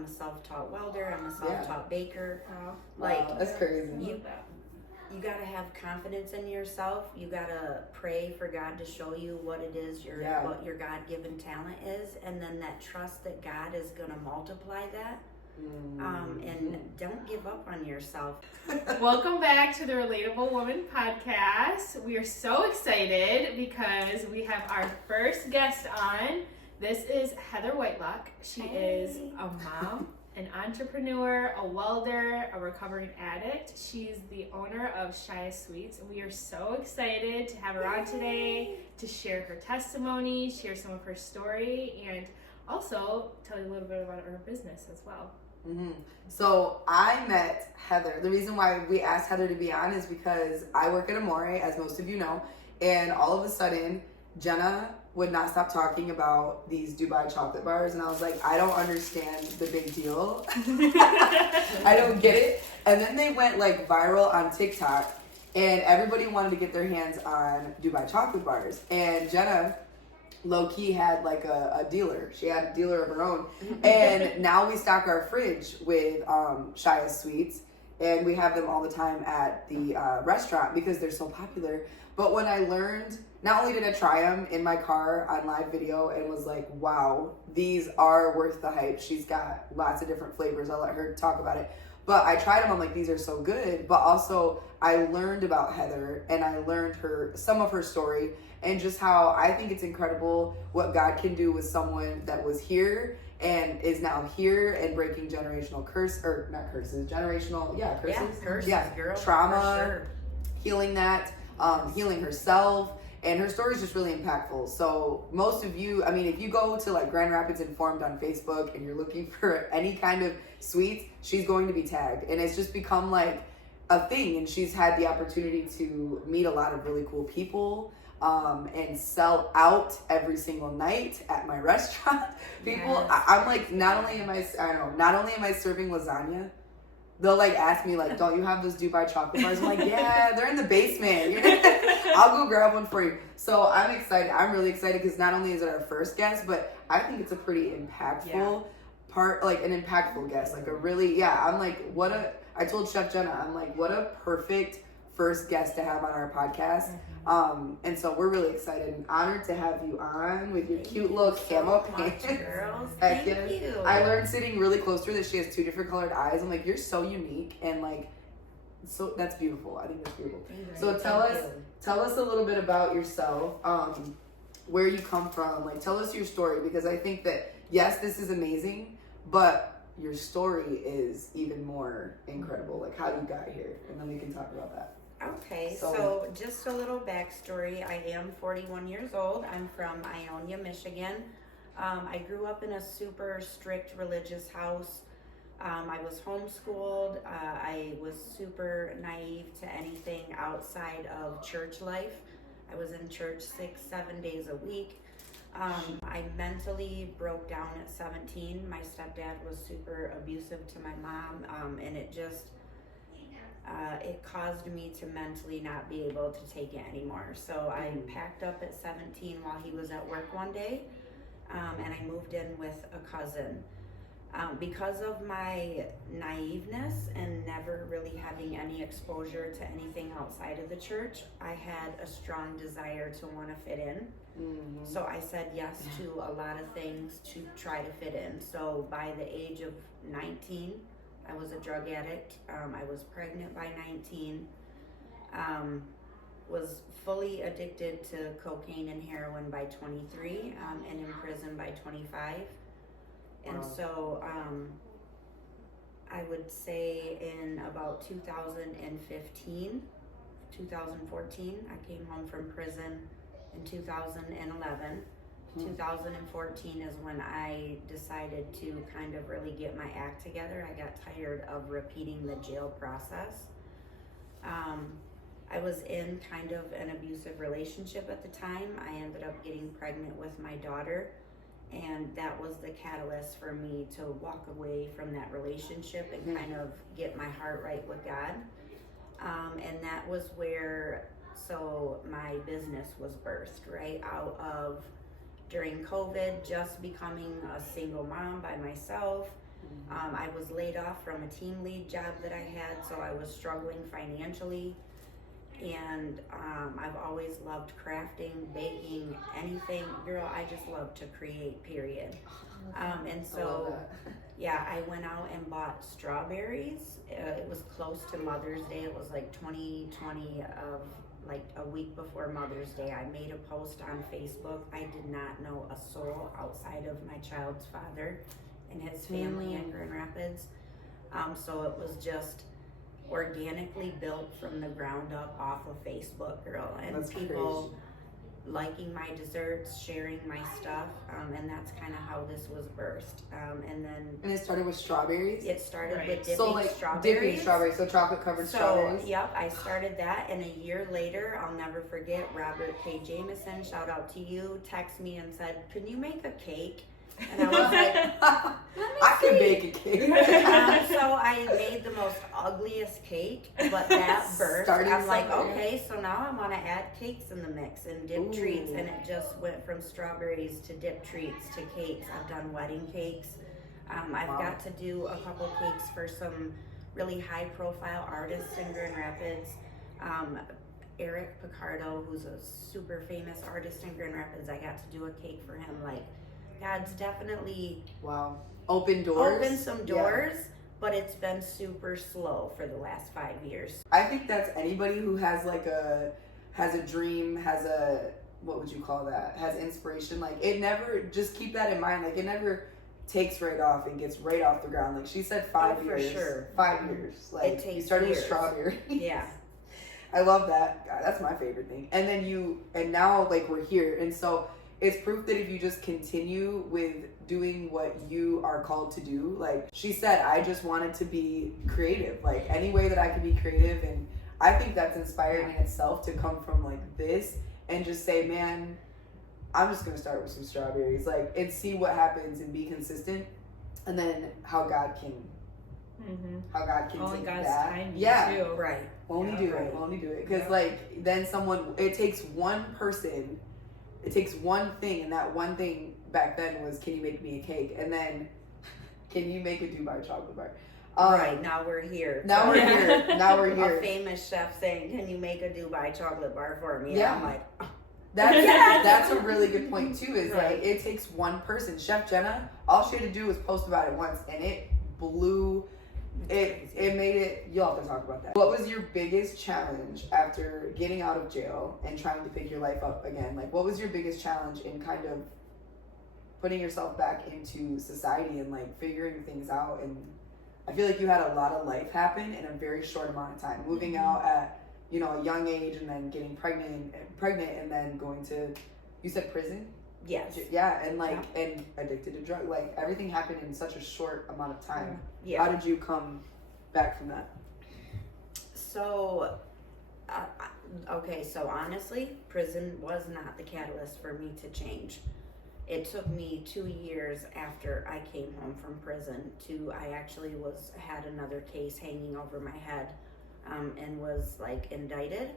I'm a self-taught welder. I'm a self-taught baker. Wow. Like, that's crazy. You gotta have confidence in yourself. You gotta pray for God to show you what it is what your God-given talent is, and then that trust that God is gonna multiply that. And don't give up on yourself. Welcome back to the Relatable Woman podcast. We are so excited because we have our first guest on. This is Heather Whitelock. She is a mom, an entrepreneur, a welder, a recovering addict. She's the owner of Shya Sweets. We are so excited to have her on today to share her testimony, share some of her story, and also tell you a little bit about her business as well. So I met Heather. The reason why we asked Heather to be on is because I work at Amore, as most of you know, and all of a sudden Jenna would not stop talking about these Dubai chocolate bars, and I was like, I don't understand the big deal. I don't get it. And then they went like viral on TikTok, and everybody wanted to get their hands on Dubai chocolate bars, and Jenna low-key had like a dealer. She had a dealer of her own. And now we stock our fridge with Shya Sweets, and we have them all the time at the restaurant because they're so popular. But when I learned, not only did I try them in my car on live video and was like, wow, these are worth the hype. She's got lots of different flavors. I'll let her talk about it. But I tried them, I'm like, these are so good. But also I learned about Heather, and I learned some of her story, and just how I think it's incredible what God can do with someone that was here and is now here and breaking generational curses, Girl, trauma, for sure. healing that, healing herself. And her story is just really impactful. So most of you, I mean, if you go to like Grand Rapids Informed on Facebook and you're looking for any kind of sweets, she's going to be tagged. And it's just become like a thing. And she's had the opportunity to meet a lot of really cool people and sell out every single night at my restaurant. People, Yes. I'm like, not only am I serving lasagna, they'll like ask me like, don't you have those Dubai chocolate bars? I'm like, yeah, they're in the basement. I'll go grab one for you. So I'm excited. I'm really excited because not only is it our first guest, but I think it's a pretty impactful part, like an impactful guest, like a really, I'm like, I told Chef Jenna, I'm like, what a perfect first guest to have on our podcast. And so we're really excited and honored to have you on with your cute little camo pants. Girls, Thank you. I learned sitting really close to her that she has two different colored eyes. I'm like, you're so unique, and like, so that's beautiful. I think that's beautiful. So tell us a little bit about yourself, where you come from. Like, tell us your story, because I think that yes, this is amazing, but your story is even more incredible. Like how you got here, and then we can talk about that. Okay, so just a little backstory. I am 41 years old. I'm from Ionia, Michigan. I grew up in a super strict religious house. I was homeschooled. I was super naive to anything outside of church life. I was in church 6-7 days a week. I mentally broke down at 17. My stepdad was super abusive to my mom, and it just it caused me to mentally not be able to take it anymore. So I packed up at 17 while he was at work one day, and I moved in with a cousin. Because of my naiveness and never really having any exposure to anything outside of the church, I had a strong desire to want to fit in. So I said yes to a lot of things to try to fit in. So by the age of 19, I was a drug addict. I was pregnant by 19. Was fully addicted to cocaine and heroin by 23, and in prison by 25. And so I would say in about 2014, I came home from prison in 2011. 2014 is when I decided to kind of really get my act together. I got tired of repeating the jail process. I was in kind of an abusive relationship at the time. I ended up getting pregnant with my daughter, and that was the catalyst for me to walk away from that relationship and kind of get my heart right with God. And that was where, so my business was birthed, right out of, during COVID, just becoming a single mom by myself, I was laid off from a team lead job that I had, so I was struggling financially. And I've always loved crafting, baking, anything. Girl, I just love to create, period. And so, yeah, I went out and bought strawberries. It was close to Mother's Day. It was like 2020 of like a week before Mother's Day. I made a post on Facebook. I did not know a soul outside of my child's father and his family in Grand Rapids. So it was just organically built from the ground up off of Facebook, girl. And That's people crazy. liking my desserts, sharing my stuff, and that's kind of how this was birthed. And then And it started with strawberries? it started Right. with dipping So like strawberries. dipping strawberries, so chocolate covered So, strawberries. yep, I started that, and a year later, I'll never forget, Robert K. Jameson, shout out to you, texted me and said, "Can you make a cake?" And I was like, I can bake a cake. so I made the most ugliest cake, but that burst. Started I'm like, somewhere. okay, so now I want to add cakes in the mix and dip treats, and it just went from strawberries to dip treats to cakes. I've done wedding cakes. I've got to do a couple cakes for some really high-profile artists in Grand Rapids. Eric Picardo, who's a super famous artist in Grand Rapids, I got to do a cake for him. Like, God's definitely Wow. Open doors. opened some doors, but it's been super slow for the last 5 years. I think that's anybody who has like has a dream, has a, what would you call that? Has inspiration. Like it never, just keep that in mind. Like it never takes right off and gets right off the ground. Like she said 5 Oh, for years. sure. 5 years. Like It takes you started years. with strawberries. Yeah. I love that. God, that's my favorite thing. And then and now like we're here. And so it's proof that if you just continue with doing what you are called to do, like she said, I just wanted to be creative, like any way that I could be creative. And I think that's inspiring in itself to come from like this and just say, man, I'm just going to start with some strawberries, like, and see what happens and be consistent. And then how God can Only take God's that. timing, Yeah. too. Right. Only do it. Because, like, then it takes one person, it takes one thing, and that one thing back then was, can you make me a cake? And then, can you make a Dubai chocolate bar? Right, now we're here. Now we're here. Now we're A here. famous chef saying, "Can you make a Dubai chocolate bar for me?" Yeah. And I'm like, That's a really good point, too, is, Right. like, it takes one person. Chef Jenna, all she had to do was post about it once, and it blew. It made it. You'll have to talk about that. What was your biggest challenge after getting out of jail and trying to pick your life up again? Like, what was your biggest challenge in kind of putting yourself back into society and like figuring things out? And I feel like you had a lot of life happen in a very short amount of time. Moving out at a young age, and then getting pregnant, and then going to, you said prison. yes. Yeah, and like and addicted to drugs. Like everything happened in such a short amount of time. Yeah. How did you come back from that? So, okay, so honestly, prison was not the catalyst for me to change. It took me 2 years after I came home from prison I actually had another case hanging over my head, and was like indicted.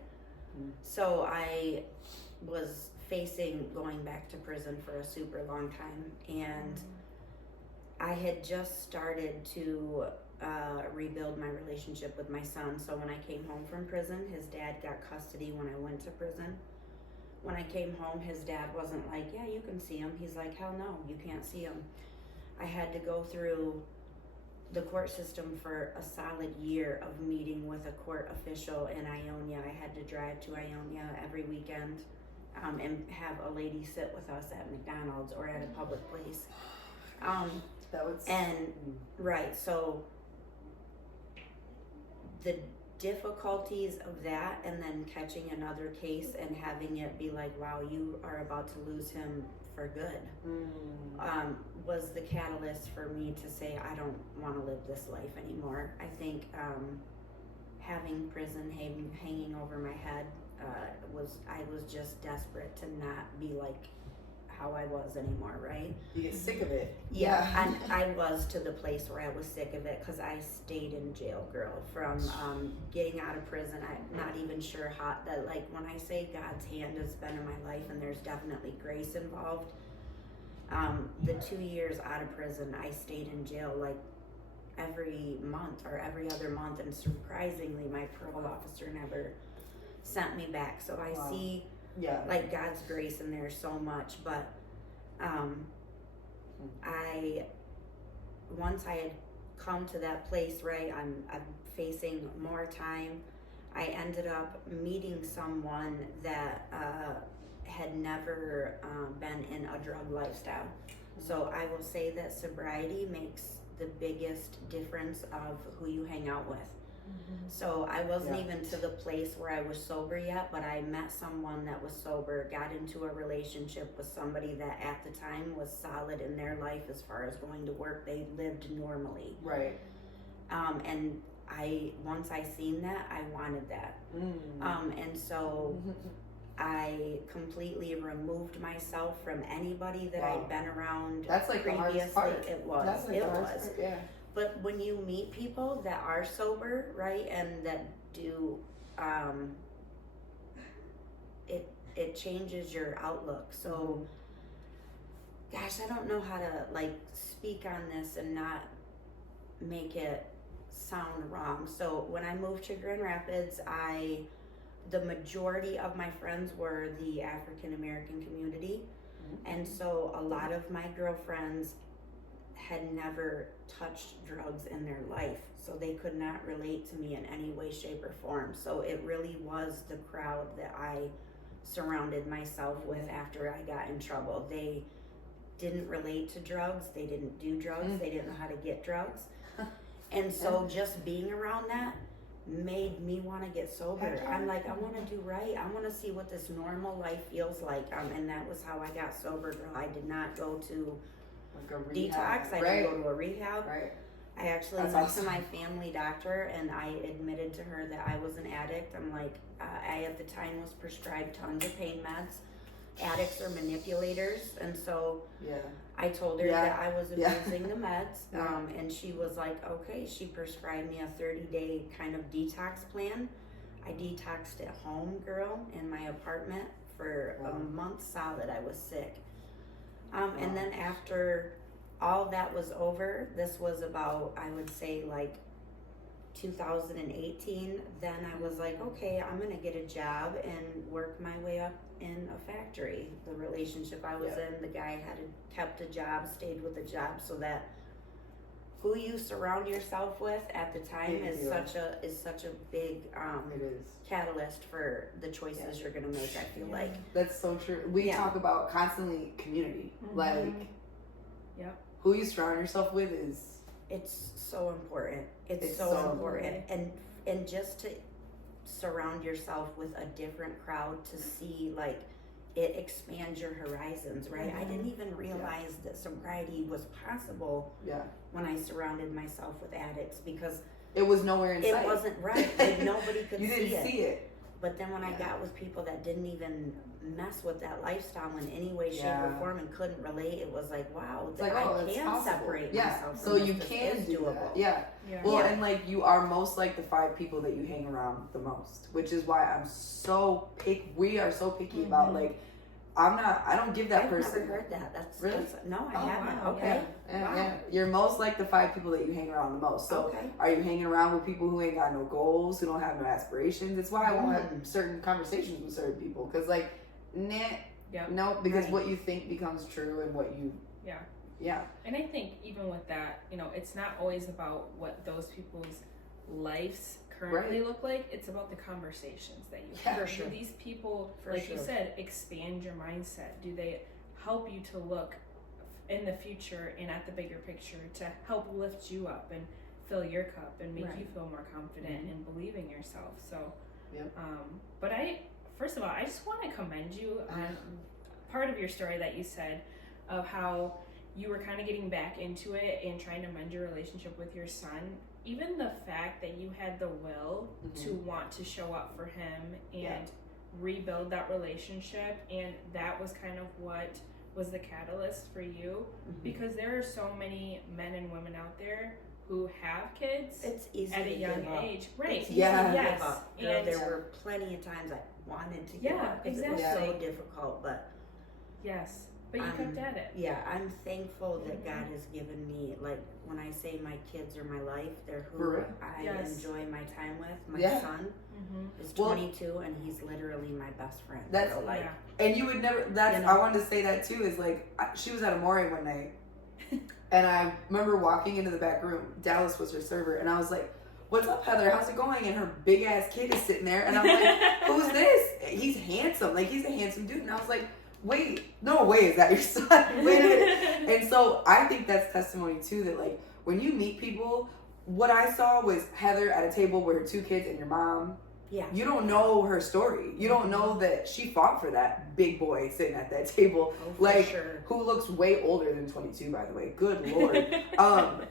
So I was facing going back to prison for a super long time, and I had just started to rebuild my relationship with my son. So when I came home from prison, his dad got custody when I went to prison. When I came home, his dad wasn't like, yeah, you can see him. He's like, hell no, you can't see him. I had to go through the court system for a solid year of meeting with a court official in Ionia. I had to drive to Ionia every weekend, and have a lady sit with us at McDonald's or at a public place. Right, so the difficulties of that, and then catching another case and having it be like, wow, you are about to lose him for good, was the catalyst for me to say, I don't want to live this life anymore. I think having prison hanging over my head, I was just desperate to not be like how I was anymore, right? You get sick of it. Yeah. And I was to the place where I was sick of it, because I stayed in jail, girl, from getting out of prison. I'm not even sure how that, like, when I say God's hand has been in my life, and there's definitely grace involved, the 2 years out of prison, I stayed in jail like every month or every other month, and surprisingly my parole officer never sent me back. So I see like God's grace in there so much. But once I had come to that place, right, I'm facing more time, I ended up meeting someone that had never been in a drug lifestyle. So I will say that sobriety makes the biggest difference of who you hang out with. So I wasn't even to the place where I was sober yet, but I met someone that was sober, got into a relationship with somebody that at the time was solid in their life as far as going to work. They lived normally. Right. And once I seen that, I wanted that. And so I completely removed myself from anybody that I'd been around. That's like previously. The hardest part. It was. That's like it the was. hardest part, yeah. But when you meet people that are sober, right, and that do, it changes your outlook. So, gosh, I don't know how to like speak on this and not make it sound wrong. So when I moved to Grand Rapids, the majority of my friends were the African American community, and so a lot of my girlfriends had never touched drugs in their life, so they could not relate to me in any way, shape, or form. So it really was the crowd that I surrounded myself with after I got in trouble. They didn't relate to drugs, they didn't do drugs, they didn't know how to get drugs. And so just being around that made me want to get sober. I'm like, I want to do right. I want to see what this normal life feels like. And that was how I got sober, girl. I did not go to detox. I didn't go to a rehab. I actually went to my family doctor and I admitted to her that I was an addict. I'm like, I at the time was prescribed tons of pain meds. Addicts are manipulators, and so I told her that I was abusing the meds, and she was like, okay. She prescribed me a 30-day kind of detox plan. I detoxed at home, girl, in my apartment for a month solid. I was sick. And then after all that was over, this was about, I would say, like 2018, then I was like, okay, I'm gonna get a job and work my way up in a factory. The relationship I was in, the guy kept a job, stayed with the job, so that who you surround yourself with at the time is such a big catalyst for the choices you're gonna make. I feel like that's so true. We talk about constantly community, like who you surround yourself with it's so important. It's so important, and just to surround yourself with a different crowd to see, like, it expands your horizons, right? I didn't even realize that sobriety was possible when I surrounded myself with addicts, because it was nowhere in sight. It wasn't right. Like, nobody could you didn't see it. But then when I got with people that didn't even mess with that lifestyle in any way, shape, or form and couldn't relate, it was like, wow, it's like, I can separate myself so from this. you can do doable. that. Well, and like, you are most like the 5 people that you hang around the most, which is why I'm so we are so picky about, like, I don't give that person. I've never heard that. That's really? No, I haven't. Wow. Okay. Yeah. You're most like the 5 people that you hang around the most. So are you hanging around with people who ain't got no goals, who don't have no aspirations? It's why I won't have certain conversations with certain people, because like, no, because what you think becomes true, and what you And I think even with that, it's not always about what those people's lives currently look like. It's about the conversations that you have. Do these people, you said, expand your mindset? Do they help you to look in the future and at the bigger picture to help lift you up and fill your cup and make you feel more confident and believe in yourself? So, but first of all, I just want to commend you on part of your story that you said of how you were kind of getting back into it and trying to mend your relationship with your son. Even the fact that you had the will to want to show up for him and rebuild that relationship, and that was kind of what was the catalyst for you, because there are so many men and women out there who have kids at a young age. Right. Yes. And there were plenty of times I wanted to give up because it was so difficult, but But you kept at it. Yeah, I'm thankful that God has given me, like, when I say my kids are my life, they're who I enjoy my time with. My son is 22, and he's literally my best friend. That's and you would never. That's I wanted to say that too. Is like she was at Amore one night, and I remember walking into the back room. Dallas was her server, and I was like, "What's up, Heather? How's it going?" And her big ass kid is sitting there, and I'm like, "Who's this?" He's handsome, like he's a handsome dude, and I was like, "Wait, no way, is that your son?" Wait a minute. And so I think that's testimony too, that like when you meet people, what I saw was Heather at a table with her 2 kids and your mom. Yeah. You don't know her story. You don't know that she fought for that big boy sitting at that table, who looks way older than 22, by the way. Good Lord.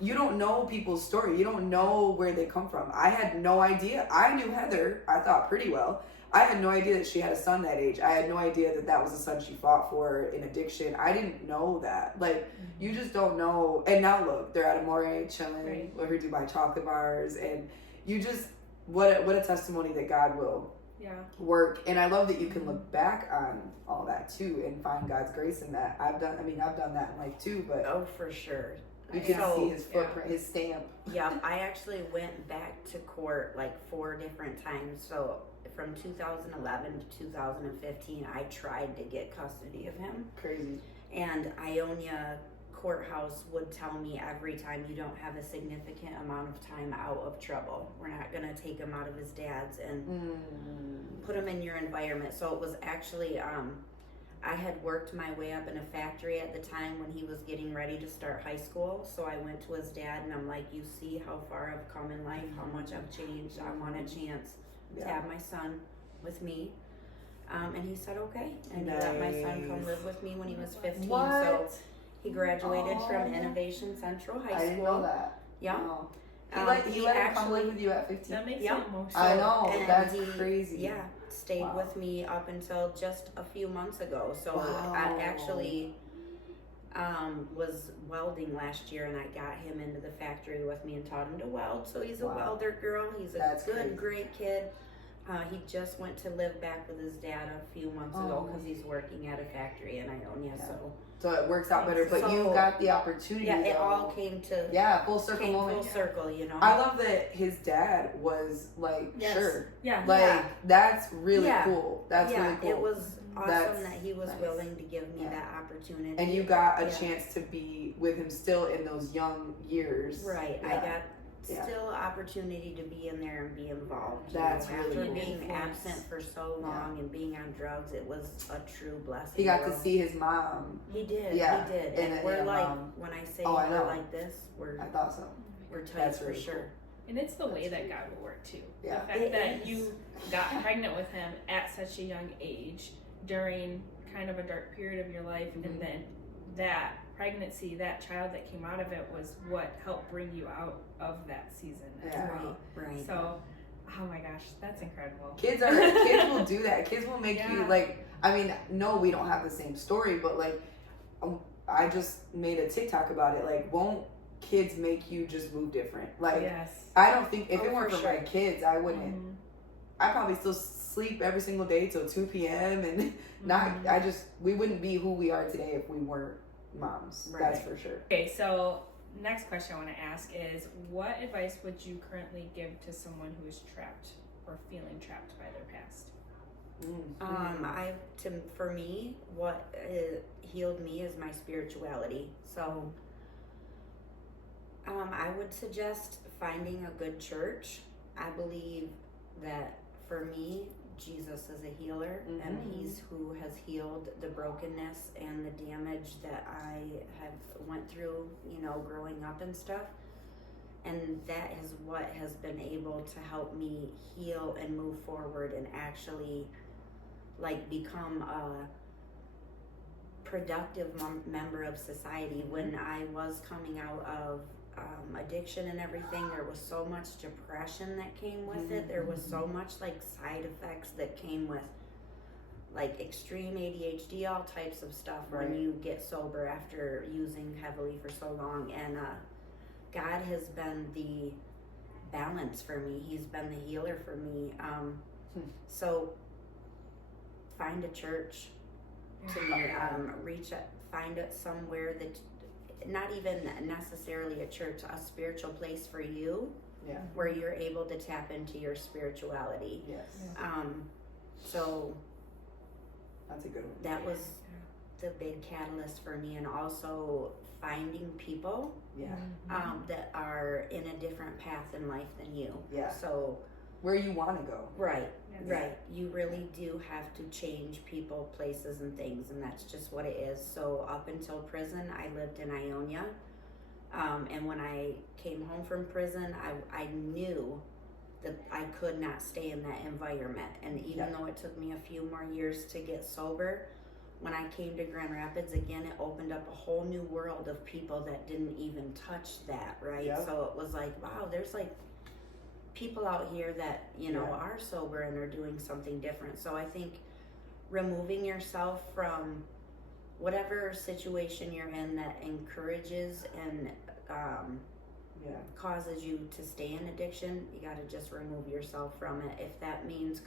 You don't know people's story. You don't know where they come from. I had no idea. I knew Heather, I thought, pretty well. I had no idea that she had a son that age. I had no idea that that was the son she fought for in addiction. I didn't know that. Like, you just don't know. And now look, they're at Amore chilling with her Dubai chocolate bars, and you just, what a testimony that God will work. And I love that you can look back on all that too and find God's grace in that. I've done that in life too, but for sure. You can see his footprint, his stamp. Yeah, I actually went back to court like 4 different times. So from 2011 to 2015, I tried to get custody of him. Crazy. And Ionia courthouse would tell me every time, you don't have a significant amount of time out of trouble. We're not going to take him out of his dad's and put him in your environment. So it was actually, I had worked my way up in a factory at the time when he was getting ready to start high school. So I went to his dad and I'm like, you see how far I've come in life, how much I've changed. I want a chance to have my son with me. And he said, okay. And he let my son come live with me when he was 15. So he graduated from Innovation Central High School. I didn't know that. Yeah. Wow. He let him come live with you at 15. That makes me emotional. I know. And that's crazy. Yeah. Stayed with me up until just a few months ago. So I actually was welding last year, and I got him into the factory with me and taught him to weld. So he's a welder girl. He's a great kid. He just went to live back with his dad a few months ago because he's working at a factory in Ionia. So it works out better, but you got the opportunity. Yeah, it all came to full circle moment. Full circle, you know. I love that his dad was like that's really cool. That's really cool. It was awesome that he was willing to give me that opportunity. And you got a chance to be with him still in those young years. Right. I got still opportunity to be in there and be involved. That's really after being absent for so long and being on drugs, it was a true blessing. He got to see his mom. He did. Yeah. He did. And we're like, when I say we're like this, I thought so. We're tight for sure. Cool. And it's the way that God will work too. Yeah. The fact that you got pregnant with him at such a young age during kind of a dark period of your life, and then that pregnancy, that child that came out of it was what helped bring you out of that season as well. Right. So, oh my gosh, that's incredible. Kids will do that. Kids will make you like. I mean, no, we don't have the same story, but like, I just made a TikTok about it. Like, won't kids make you just move different? Like, I don't think if it weren't for my kids, I wouldn't. I probably still sleep every single day till 2 p.m. and we wouldn't be who we are today if we weren't moms. That's for sure. Okay, so next question I want to ask is, what advice would you currently give to someone who is trapped or feeling trapped by their past? For me, what healed me is my spirituality. So I would suggest finding a good church. I believe that for me, Jesus is a healer, and he's who has healed the brokenness and the damage that I have went through, growing up and stuff. And that is what has been able to help me heal and move forward and actually become a productive member of society. When I was coming out of addiction and everything, there was so much depression that came with it. There was so much side effects that came with extreme ADHD, all types of stuff when you get sober after using heavily for so long. And God has been the balance for me. He's been the healer for me. So find a church to me, find it somewhere that, not even necessarily a church, a spiritual place for you, Yeah. where you're able to tap into your spirituality. Yes. So That's a good one. that was the big catalyst for me, and also finding people Yeah. that are in a different path in life than you. Yeah. So Where you want to go. right, Yes. right. You really do have to change people, places, and things, and that's just what it is. So up until prison, I lived in Ionia, and when I came home from prison, I knew that I could not stay in that environment. And even though it took me a few more years to get sober, when I came to Grand Rapids again, it opened up a whole new world of people that didn't even touch that, right? Yep. So it was like, wow, there's like people out here that, you know, are sober and are doing something different. So I think removing yourself from whatever situation you're in that encourages and causes you to stay in addiction, you got to just remove yourself from it. If that means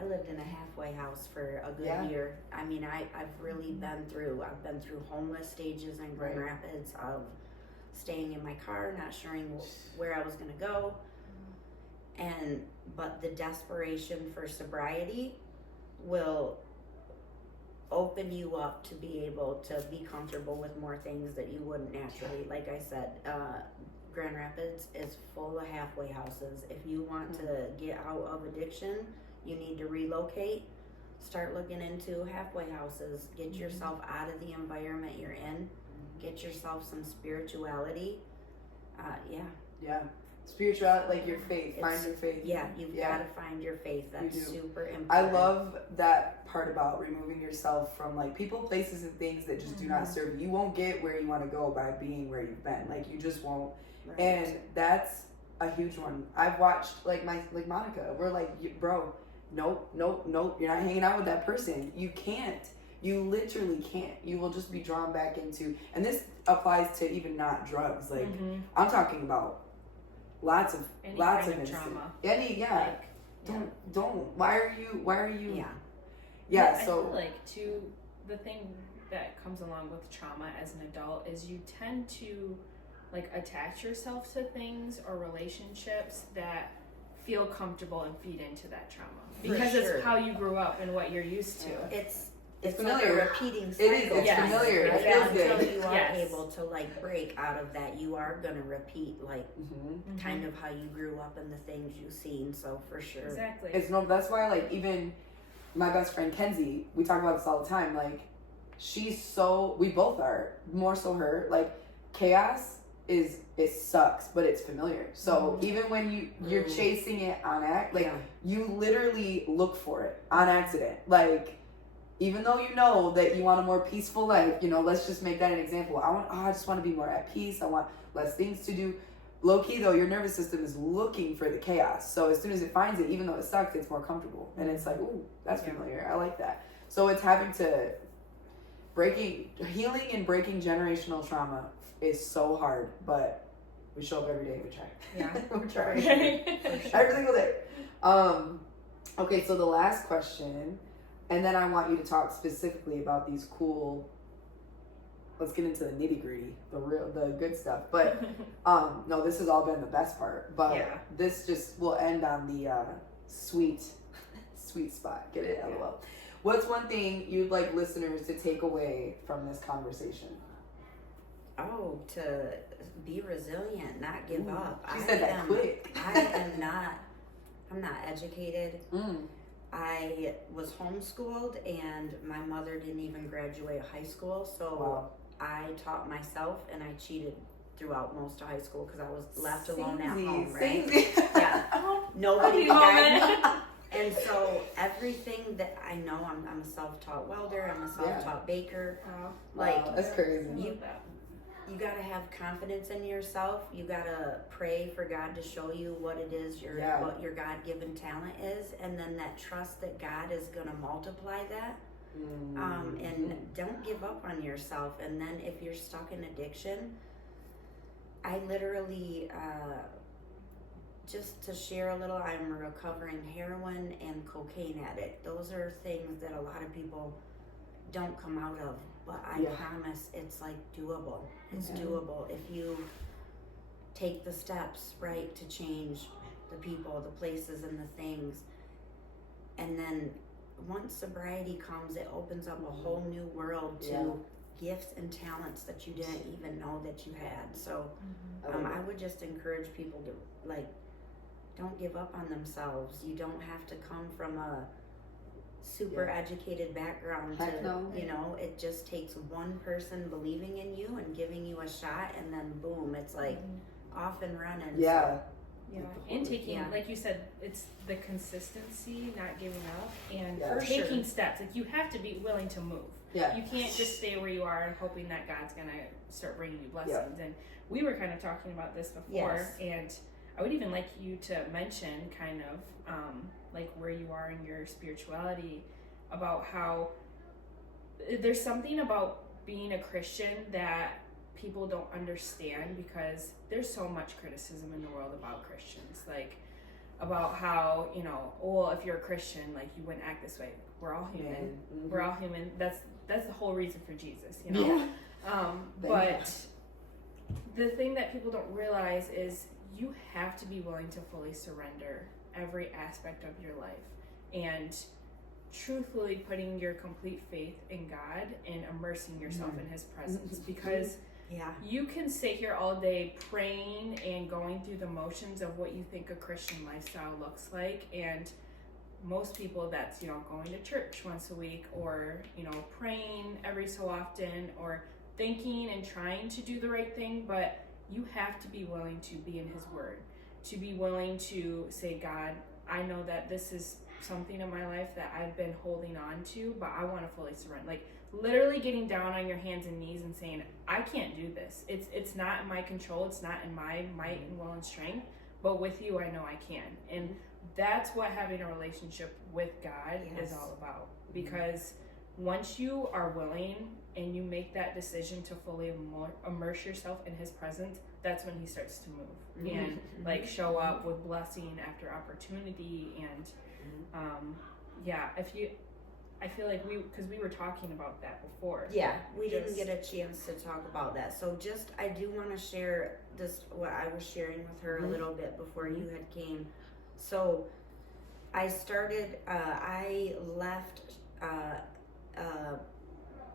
I lived in a halfway house for a good year. I mean, I've really been through homeless stages in Grand Rapids, of staying in my car, not sure where I was going to go. But the desperation for sobriety will open you up to be able to be comfortable with more things that you wouldn't naturally. Like I said, Grand Rapids is full of halfway houses. If you want to get out of addiction, you need to relocate. Start looking into halfway houses. Get yourself out of the environment you're in. Get yourself some spirituality. Yeah. Spirituality, like your faith. Find your faith. Yeah, you've got to find your faith. That's super important. I love that part about removing yourself from like people, places, and things that just do not serve you. You won't get where you want to go by being where you've been. Like you just won't. Right. And that's a huge one. I've watched like Monica. We're like, bro, nope. You're not hanging out with that person. You can't. You literally can't. You will just be drawn back into. And this applies to even not drugs. Like I'm talking about lots of instant trauma. Don't. Why are you? I So feel like too, the thing that comes along with trauma as an adult is you tend to like attach yourself to things or relationships that feel comfortable and feed into that trauma because it's how you grew up and what you're used to. It's familiar. Like a repeating cycle. It's familiar. Right? It feels Until good. you are able to like break out of that, you are gonna repeat like kind of how you grew up and the things you've seen. So for sure, Exactly. That's why like even my best friend Kenzie, we talk about this all the time. Like we both are, more so her. Like chaos it sucks, but it's familiar. So even when you're chasing it on you literally look for it on accident. Like even though you know that you want a more peaceful life, let's just make that an example. I just want to be more at peace. I want less things to do. Low key though, your nervous system is looking for the chaos. So as soon as it finds it, even though it sucks, it's more comfortable. And it's like, ooh, that's familiar. I like that. So it's having to healing and breaking generational trauma is so hard, but we show up every day. We try. Yeah. We're trying. Every single day. Okay, so the last question, and then I want you to talk specifically about these cool. Let's get into the nitty gritty, the good stuff. But no, this has all been the best part. But this just will end on the sweet spot. Get it? LOL. What's one thing you'd like listeners to take away from this conversation? Oh, to be resilient, not give up. She said that quick. I'm not educated. I was homeschooled and my mother didn't even graduate high school. So I taught myself and I cheated throughout most of high school because I was left alone at home, right? Yeah. Nobody guided me. And so everything that I know, I'm a self-taught welder, I'm a self-taught baker. Like that's crazy. You gotta have confidence in yourself. You gotta pray for God to show you what it is what your God-given talent is, and then that trust that God is gonna multiply that. And don't give up on yourself. And then if you're stuck in addiction, I literally just to share a little, I'm a recovering heroin and cocaine addict. Those are things that a lot of people don't come out of but I promise it's like doable. It's doable if you take the steps, right, to change the people, the places, and the things. And then once sobriety comes, it opens up a whole new world to gifts and talents that you didn't even know that you had. So I would just encourage people to, like, don't give up on themselves. You don't have to come from a super educated background to, you know, it just takes one person believing in you and giving you a shot, and then boom, it's like off and running. Yeah. So, and taking, like you said, it's the consistency, not giving up, and taking steps. Like, you have to be willing to move. You can't just stay where you are and hoping that God's gonna start bringing you blessings. And we were kind of talking about this before, and I would even like you to mention kind of like where you are in your spirituality, about how there's something about being a Christian that people don't understand, because there's so much criticism in the world about Christians, like about how, you know, well, if you're a Christian, like, you wouldn't act this way. We're all human. We're all human. That's the whole reason for Jesus, you know. But the thing that people don't realize is you have to be willing to fully surrender every aspect of your life, and truthfully putting your complete faith in God and immersing yourself in His presence, because you can sit here all day praying and going through the motions of what you think a Christian lifestyle looks like, and most people, that's, you know, going to church once a week, or, you know, praying every so often, or thinking and trying to do the right thing. But you have to be willing to be in His Word, to be willing to say, God, I know that this is something in my life that I've been holding on to, but I want to fully surrender. Like, literally getting down on your hands and knees and saying, I can't do this. It's not in my control. It's not in my might and will and strength, but with you, I know I can. And that's what having a relationship with God is all about. Because once you are willing and you make that decision to fully immerse yourself in His presence, that's when He starts to move and like show up with blessing after opportunity. And I feel like because we were talking about that before. We didn't get a chance to talk about that. So I do want to share this, what I was sharing with her a little bit before you had came. So I left a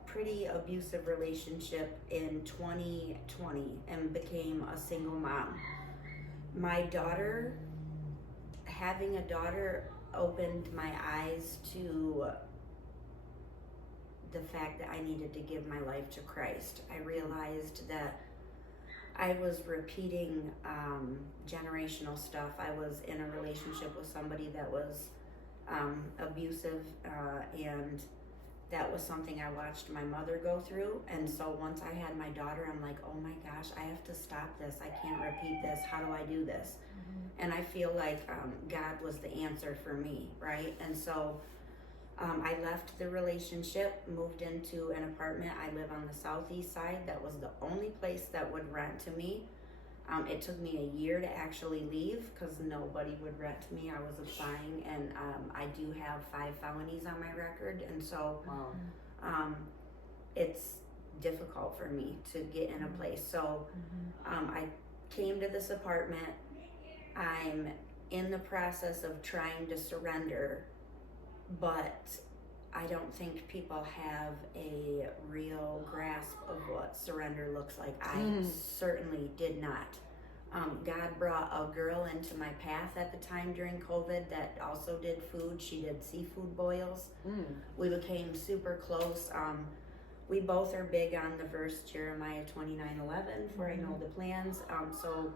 pretty abusive relationship in 2020 and became a single mom. Having a daughter opened my eyes to the fact that I needed to give my life to Christ. I realized that I was repeating generational stuff. I was in a relationship with somebody that was abusive, and that was something I watched my mother go through. And so once I had my daughter, I'm like, oh my gosh, I have to stop this. I can't repeat this. How do I do this? And I feel like God was the answer for me, right? And so I left the relationship, moved into an apartment. I live on the southeast side. That was the only place that would rent to me. It took me a year to actually leave because nobody would rent to me. I was applying, and I do have 5 felonies on my record, and so it's difficult for me to get in a place. So I came to this apartment. I'm in the process of trying to surrender, but I don't think people have a real grasp of what surrender looks like. I certainly did not. God brought a girl into my path at the time during COVID that also did food. She did seafood boils. We became super close. We both are big on the verse Jeremiah 29:11, for I know the plans. So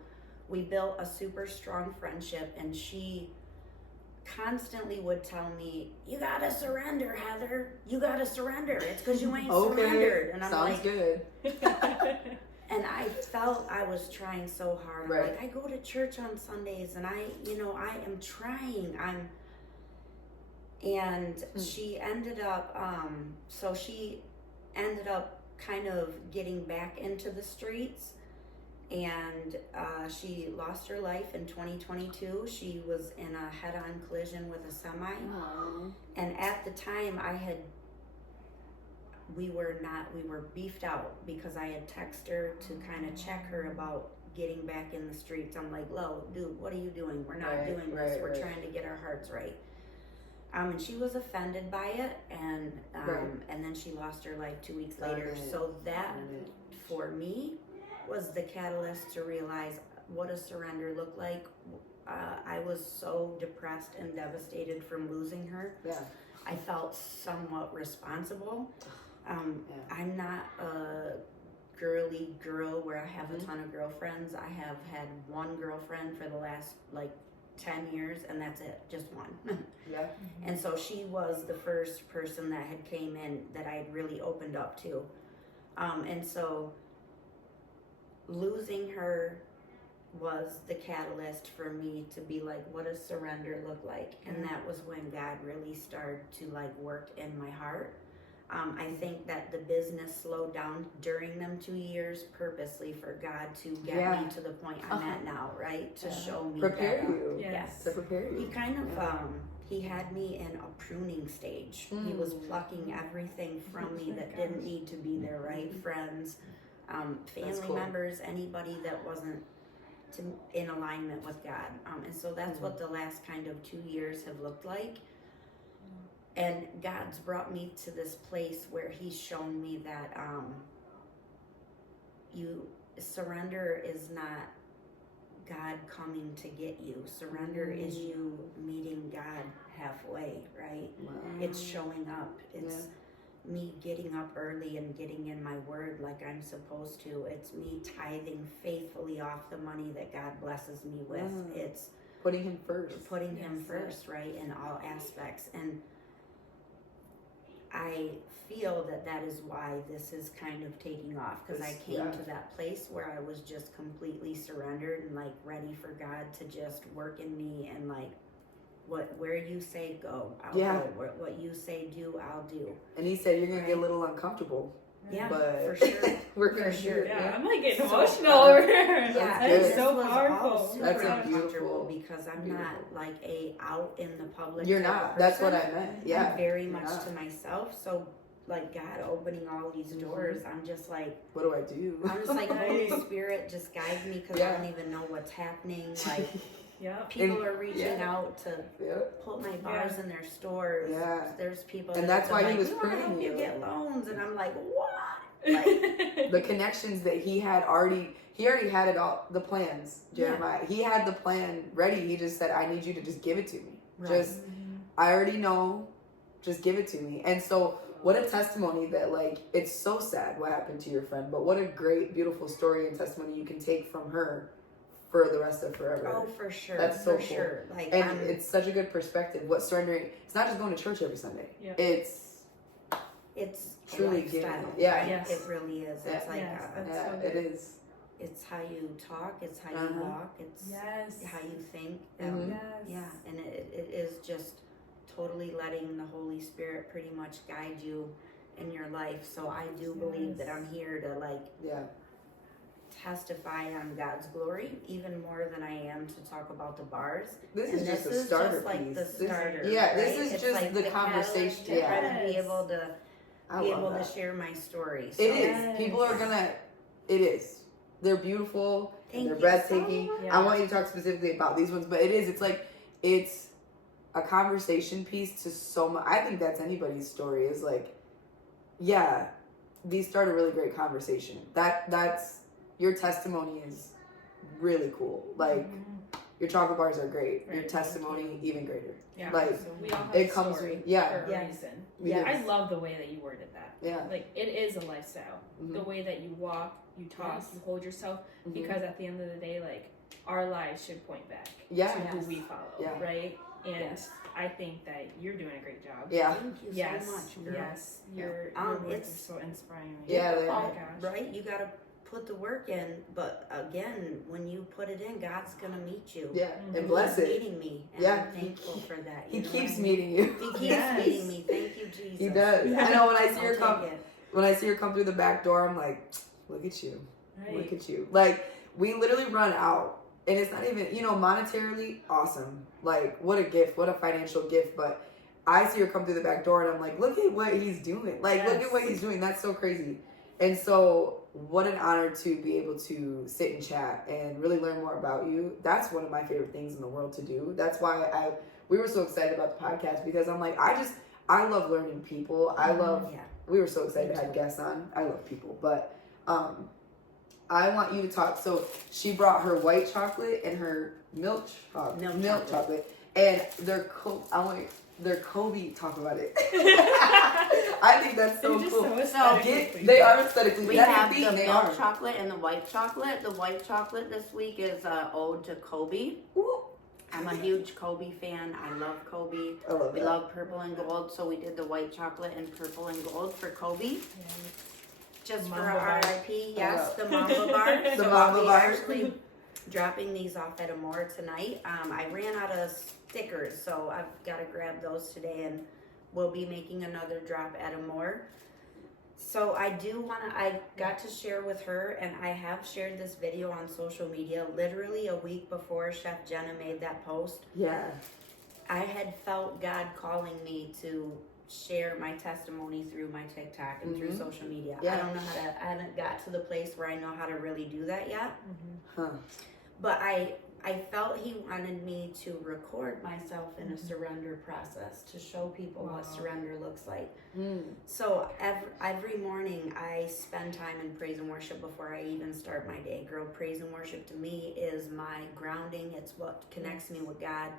we built a super strong friendship, and she constantly would tell me, you gotta surrender, Heather. You gotta surrender. It's because you ain't surrendered. And I'm sounds like, good. And I felt I was trying so hard. Right. Like, I go to church on Sundays, and I am trying. She ended up, she ended up kind of getting back into the streets. And she lost her life in 2022. She was in a head-on collision with a semi. And at the time, we were beefed out because I had texted her to kind of check her about getting back in the streets. I'm like, Lo, dude, what are you doing? We're not doing this. We're trying to get our hearts right. And she was offended by it, and then she lost her life 2 weeks later. So that, for me, was the catalyst to realize what a surrender looked like. I was so depressed and devastated from losing her. Yeah. I felt somewhat responsible. I'm not a girly girl where I have a ton of girlfriends. I have had one girlfriend for the last 10 years, and that's it, just one. Yeah. And so she was the first person that had came in that I had really opened up to. And so losing her was the catalyst for me to be like, what does surrender look like? And that was when God really started to work in my heart. I think that the business slowed down during them 2 years purposely for God to get me to the point I'm at now, right? To show me prepare that, you. Yes. To prepare you. He kind of he had me in a pruning stage. He was plucking everything from me that didn't need to be there, right? Friends, family members, anybody that wasn't in alignment with God. And so that's what the last kind of 2 years have looked like. And God's brought me to this place where he's shown me that surrender is not God coming to get you. Surrender is you meeting God halfway, right? Wow. It's showing up. It's me getting up early and getting in my word like I'm supposed to. It's me tithing faithfully off the money that God blesses me with. It's putting him first. Putting him first, right, in all aspects. And I feel that is why this is kind of taking off, because I came to that place where I was just completely surrendered and ready for God to just work in me, and where you say go, I'll go. What you say do, I'll do. And he said you're gonna get a little uncomfortable. Yeah, but for sure. We're gonna for sure. Yeah, I'm getting emotional over here. Yeah, that is this so was powerful. all super That's a uncomfortable beautiful, because I'm not out in the public. You're type of not. That's what person. I meant. Yeah. I'm very much to myself. So God opening all these doors, I'm just what do I do? I'm just Holy Spirit, just guide me, because I don't even know what's happening. People are reaching out to put my bars in their stores. Yeah. There's people, and that's why he was we pruning help you. You get loans, and I'm like, what? The connections that he already had it all, the plans, Jeremiah. He had the plan ready. He just said, I need you to just give it to me. Right. I already know, just give it to me. And so what a testimony that it's so sad what happened to your friend, but what a great, beautiful story and testimony you can take from her for the rest of forever. Oh, for sure. That's so for cool. Sure. And it's such a good perspective. What surrendering, it's not just going to church every Sunday. Yeah. It's truly giving. Yeah. Right? Yes. It really is. It's so it is. It's how you talk. It's how you walk. It's how you think. Yeah. And it is just totally letting the Holy Spirit pretty much guide you in your life. So I do believe that I'm here to testify on God's glory even more than I am to talk about the bars. This is just a starter piece. The starter. This is just the conversation. To try to be able to share my story. So. It is. People are gonna. It is. They're beautiful. They're breathtaking. So I want you to talk specifically about these ones, but it is. It's a conversation piece to so much. I think that's anybody's story. Is these start a really great conversation. That's your testimony is really cool. Your chocolate bars are great. Your testimony even greater. Yeah. We all have a story for a reason. I love the way that you worded that. Yeah. It is a lifestyle. The way that you walk, you talk, you hold yourself, because at the end of the day, our lives should point back to who we follow, right? And I think that you're doing a great job. Yeah. Thank you so much, girl. Yes. Your work is so inspiring. Yeah. Oh my gosh. Right? You gotta put the work in, but again, when you put it in, God's gonna meet you. Yeah, and bless it. Meeting me, and I'm thankful for that. He keeps meeting you. He keeps meeting me. Thank you, Jesus. He does. I know when I see her come through the back door, I'm like, look at you, look at you. We literally run out, and it's not even monetarily awesome. What a gift, what a financial gift, but I see her come through the back door, and I'm like, look at what he's doing. Like, look at what he's doing. That's so crazy. And so, what an honor to be able to sit and chat and really learn more about you. That's one of my favorite things in the world to do. That's why we were so excited about the podcast, because I'm like, I love learning people. We were so excited to have guests on. I love people. But I want you to talk. So, she brought her white chocolate and her milk chocolate. And they're Kobe. Talk about it. I think that's so cool. They are aesthetically. We have the milk chocolate and the white chocolate. The white chocolate this week is ode to Kobe. Ooh. I'm a huge Kobe fan. I love Kobe. We love purple and gold, so we did the white chocolate and purple and gold for Kobe. Just for RIP, yes, the Mamba bar. The Mamba bar. Actually dropping these off at Amore tonight. I ran out of stickers, so I've got to grab those today, and we'll be making another drop at Amore. So I got to share with her, and I have shared this video on social media literally a week before Chef Jenna made that post. Yeah. I had felt God calling me to share my testimony through my TikTok and through social media. Yeah. I don't know I haven't got to the place where I know how to really do that yet. Huh. But I felt he wanted me to record myself in a surrender process to show people what surrender looks like. So every morning I spend time in praise and worship before I even start my day. Girl, praise and worship to me is my grounding. It's what connects me with God.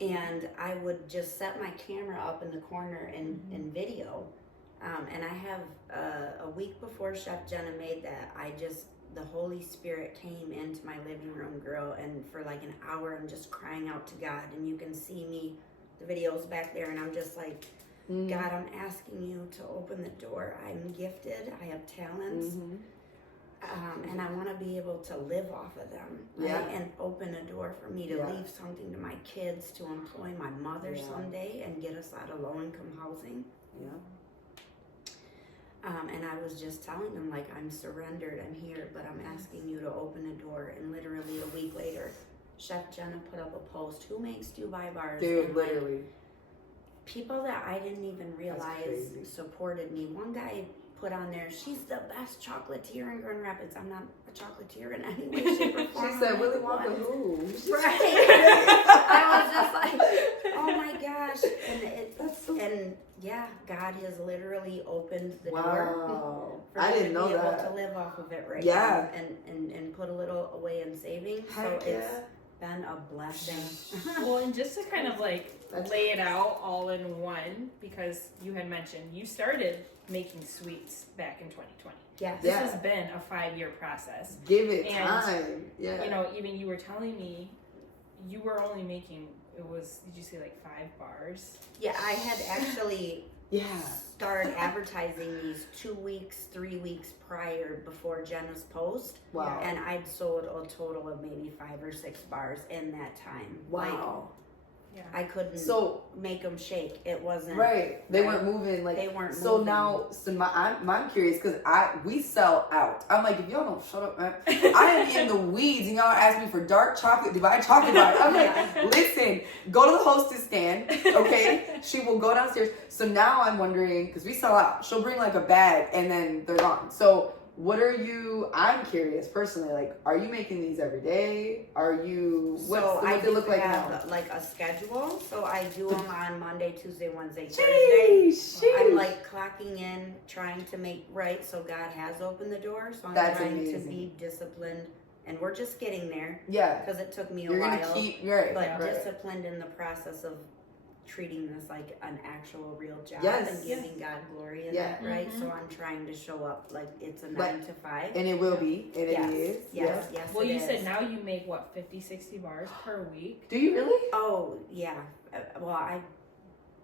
And I would just set my camera up in the corner in video. And I have a week before Chef Jenna made that, the Holy Spirit came into my living room, girl, and for like an hour I'm just crying out to God, and you can see me, the video's back there, and I'm just like, God, I'm asking you to open the door. I'm gifted, I have talents, and I want to be able to live off of them, right? And open a door for me to leave something to my kids, to employ my mother someday, and get us out of low-income housing. And I was just telling them, like, I'm surrendered, I'm here, but I'm asking you to open a door. And literally a week later, Chef Jenna put up a post, who makes Dubai bars? Dude, and literally. People that I didn't even realize supported me. One guy put on there, she's the best chocolatier in Grand Rapids. I'm not a chocolatier in any way, shape, or form. She said, Willy Wonka who? Right. I was just like, oh my gosh. And yeah, God has literally opened the door for I didn't me know to be able that. to live off of it right now and put a little away in savings. So it's been a blessing. Well, and just to kind of like lay it out all in one, because you had mentioned you started making sweets back in 2020. Yes. This has been a 5-year process. Give it time. Yeah. You know, even you were telling me you were only making, did you say like 5 bars? Yeah, I had actually started advertising these 2 weeks, 3 weeks prior before Jenna's post. Wow. And I'd sold a total of maybe 5 or 6 bars in that time. Wow. I couldn't make them shake. It wasn't They weren't moving. Like they weren't. So moving. now, I'm curious because we sell out. I'm like, if y'all don't shut up, man. I am in the weeds, and y'all ask me for dark chocolate, Dubai chocolate bar. I'm like, listen, go to the hostess stand, okay? She will go downstairs. So now I'm wondering, because we sell out. She'll bring like a bag, and then they're gone. So what are you? I'm curious personally. Like, are you making these every day? Are you? What they look like now? Like a schedule. So I do them on Monday, Tuesday, Wednesday, Thursday. I'm like clocking in, trying to make right. So God has opened the door. So I'm trying to be disciplined, and we're just getting there. Yeah. Because it took me a You're while. Gonna keep disciplined in the process of treating this like an actual real job and giving God glory in that, right? So I'm trying to show up like it's a 9 to 5. And it will be. And it is. Yes. Well, you said now you make, 50, 60 bars per week? Do you really? Oh, yeah. Well, I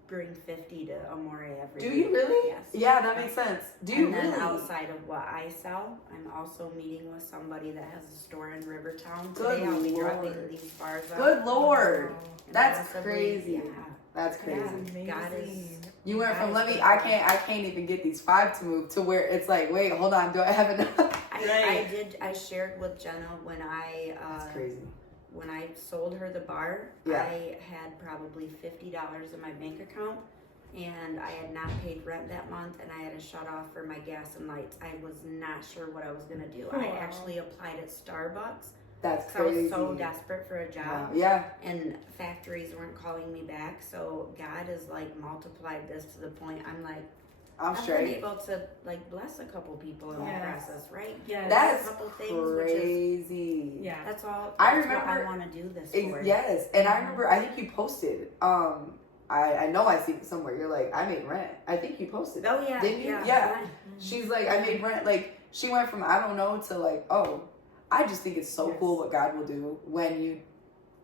bring 50 to Amore every week. Do you really? Yes. Yeah, that makes sense. Do you really? And then outside of what I sell, I'm also meeting with somebody that has a store in Rivertown. Today I'll be dropping these bars up. Good Lord. And That's crazy. Yeah. That's crazy. Yeah, God is. You went from I can't even get these 5 to move to where it's like, wait, hold on, do I have enough? I shared with Jenna when That's crazy. when I sold her the bar, Yeah. I had probably $50 in my bank account, and I had not paid rent that month, and I had to shut off for my gas and lights. I was not sure what I was gonna do. Wow. I actually applied at Starbucks. That's 'Cause I was crazy. so desperate for a job. Wow. Yeah. And factories weren't calling me back, so God has like multiplied this to the point I'm like, I'm I've been straight. able to like bless a couple people in the Yes. process, right? Yes. That's a couple things, which is crazy. Yeah. that's all. I That's what remember- I want to do this for. Yes, and I remember. I think you posted. I know I see it somewhere. You're like, I made rent. I think you posted. Oh yeah, Didn't you? yeah. Yeah. She's like, I made rent. Like, she went from I don't know to like, oh, I just think it's so Yes. cool what God will do when you.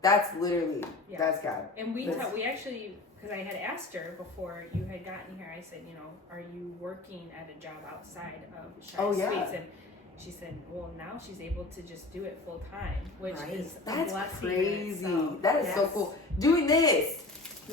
That's literally Yeah. that's God. And we That's- we actually, because I had asked her before you had gotten here, I said, you know, are you working at a job outside of Shya Oh, yeah. Sweets? And she said, well, now she's able to just do it full time, which Right. is a That's blessing in crazy. itself. That is so Yes. cool. Doing this,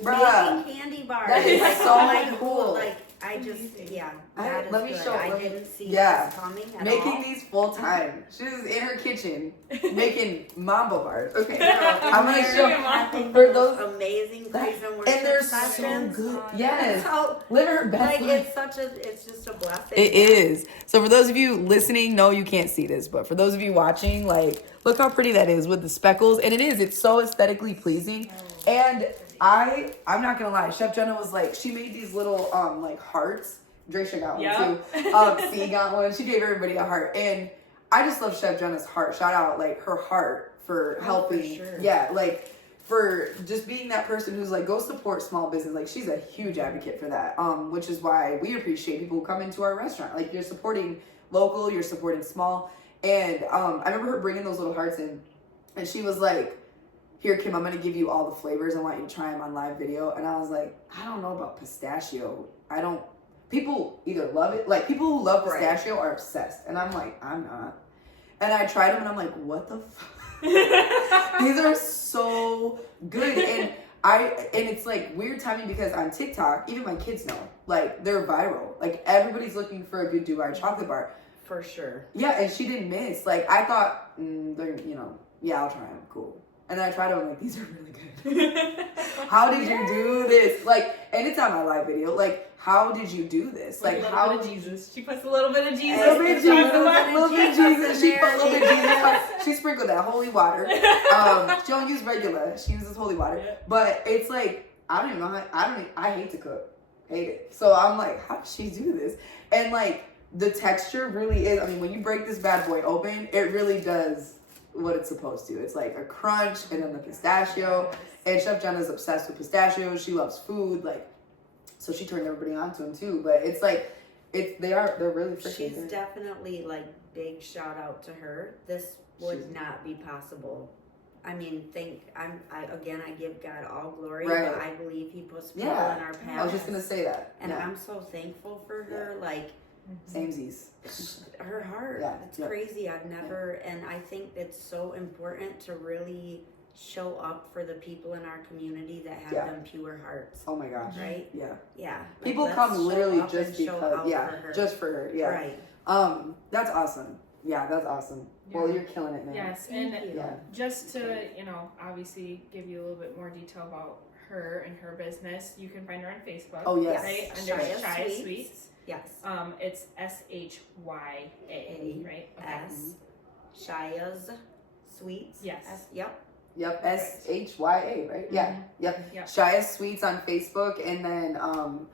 bruh. Making candy bars. That is like, so oh my cool. Like I just, Amazing. yeah. I- God is let me good. show- I let me- didn't see yeah. this coming at Making all. these full time. She's in her kitchen making mambo bars. Okay, I'm I'm gonna show having for the those- most amazing praise and worship and they're so sessions. good. Yes, So, live her best like life. it's just a blessing. It is. So for those of you listening, no, you can't see this, but for those of you watching, like, look how pretty that is with the speckles. And it is. It's so aesthetically pleasing. And I'm not gonna lie, Chef Jenna was like, she made these little like hearts. Dresha got one Yep. too. C got one. She gave everybody a heart. And I just love Chef Jenna's heart. Shout out like her heart for helping. sure. Yeah, like for just being that person who's like, go support small business. Like, she's a huge advocate for that. Which is why we appreciate people who come into our restaurant. Like, you're supporting local, you're supporting small. And I remember her bringing those little hearts in, and she was like, here, Kim, I'm gonna give you all the flavors. I want you to try them on live video. And I was like, I don't know about pistachio. People either love it, like people who love pistachio are obsessed. And I'm like, I'm not. And I tried them and I'm like, what the fuck? These are so good. And it's like weird timing because on TikTok, even my kids know, like they're viral. Like everybody's looking for a good Dubai chocolate bar. For sure. Yeah, and she didn't miss. Like I thought, they're, yeah, I'll try them. Cool. And then I tried them, I'm like, these are really good. How did you do this? Like, and it's on my live video. Like, how did you do this? Like, a little how bit of Jesus. She puts a little bit of Jesus. a little bit of Jesus, a little bit of Jesus. She put a little bit of there. Jesus. She sprinkled that holy water. She don't use regular. She uses holy water. Yeah. But it's like I don't even know. I hate to cook. Hate it. So I'm like, how does she do this? And like the texture really is. I mean, when you break this bad boy open, it really does what it's supposed to. It's like a crunch and then the pistachio. And Chef Jenna's obsessed with pistachios. She loves food. Like, so she turned everybody onto them too. But it's like, they're really freaking She's good. definitely like big shout out to her. This would not be possible. I mean, I give God all glory, Right. but I believe He puts people Yeah. in our path. I was just gonna say that. And Yeah. I'm so thankful for her. Like Samesies. her heart. Yeah, It's yeah. crazy. I've never, and I think it's so important to really show up for the people in our community that have Yeah. them pure hearts. Oh my gosh. Right? Yeah. Yeah. Like, People let's come show literally up just and show because. out Yeah. for her. Just for her. Yeah. Right. That's awesome. Yeah, that's awesome. Well, Yeah. you're killing it, man. Yes, Thank and you. Yeah. just to, obviously give you a little bit more detail about her and her business, you can find her on Facebook. Oh, yes. Right? Under Shya Shya Sweets. Sweets. Yes. It's SHYA, right? Okay. S. Shya's Sweets. Yes. Yep. Yep. SHYA, right? Yeah. Mhm. Yep. Yep. Shya Sweets on Facebook, and then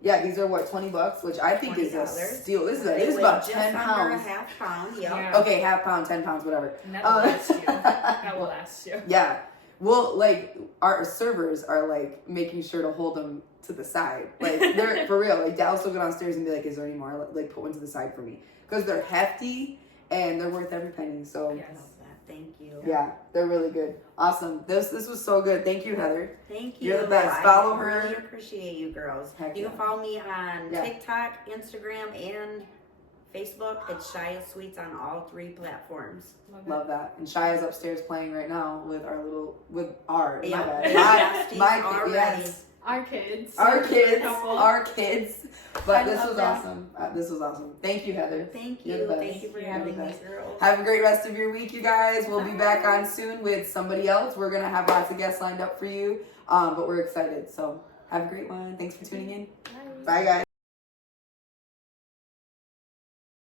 yeah, these are what, $20, which I think is a $20. steal. This They is weigh about just 10 under pounds. a half pound. Yep. Yeah. Okay, half pound, 10 pounds, whatever. And that will last you. That will last you. Yeah. Well, like our servers are like making sure to hold them to the side. Like they're for real. Like Dallas will go downstairs and be like, "Is there any more? Like put one to the side for me," because they're hefty and they're worth every penny. So I Yes. love that. Thank you. yeah, they're really good. Awesome. This was so good. Thank you, Heather. Thank you. You're the best. I Follow her. really appreciate you girls. Heck You yeah. can follow me on Yeah. TikTok, Instagram, and Facebook. It's Shya Sweets on all 3 platforms. Love that. And Shya's upstairs playing right now with our Yeah, my they bad. besties My already. yes. Our kids. Our kids. Couple. Our kids. I But this love was that. awesome. This was awesome. Thank you, Heather. Thank You're you. the best. Thank you for You're having the me, best. girls. Have a great rest of your week, you guys. We'll be Bye. back on soon with somebody else. We're going to have lots of guests lined up for you. But we're excited. So have a great one. Thanks for tuning in. Bye. Bye, guys.